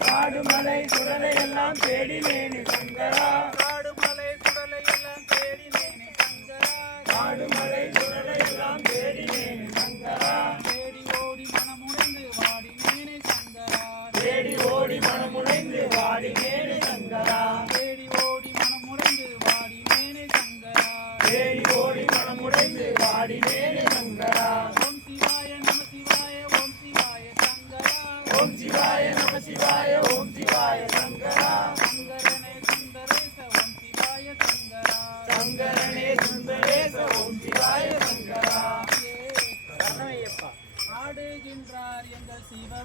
காடுமலை சுடலை எல்லாம் தேடினேனே சங்கரா காடுமலை சுடலை எல்லாம் தேடினேனே சங்கரா காடுமலை சுடலை எல்லாம் தேடினேனே சங்கரா தேடி ஓடி மனமுடைந்து வாடினேனே சங்கரா தேடி ஓடி மனமுடைந்து வாடினேனே சங்கரா தேடி ஓடி மனமுடைந்து வாடினேனே சங்கரா தேடி ஓடி மனமுடைந்து வாடினேனே சங்கரா ஓம் சிவாய நம சிவாய ஓம் சிவாய சங்கரா ஓம் சிவாய நம சிவாய ஓம் சிவாய சங்கரா சங்கரனே சுந்தரேச ஓம் சிவாய சங்கரா சங்கரனே சுந்தரேச ஓம் சிவாய சங்கரா ஆடுகின்றார் எங்கள் சிவபெருமான்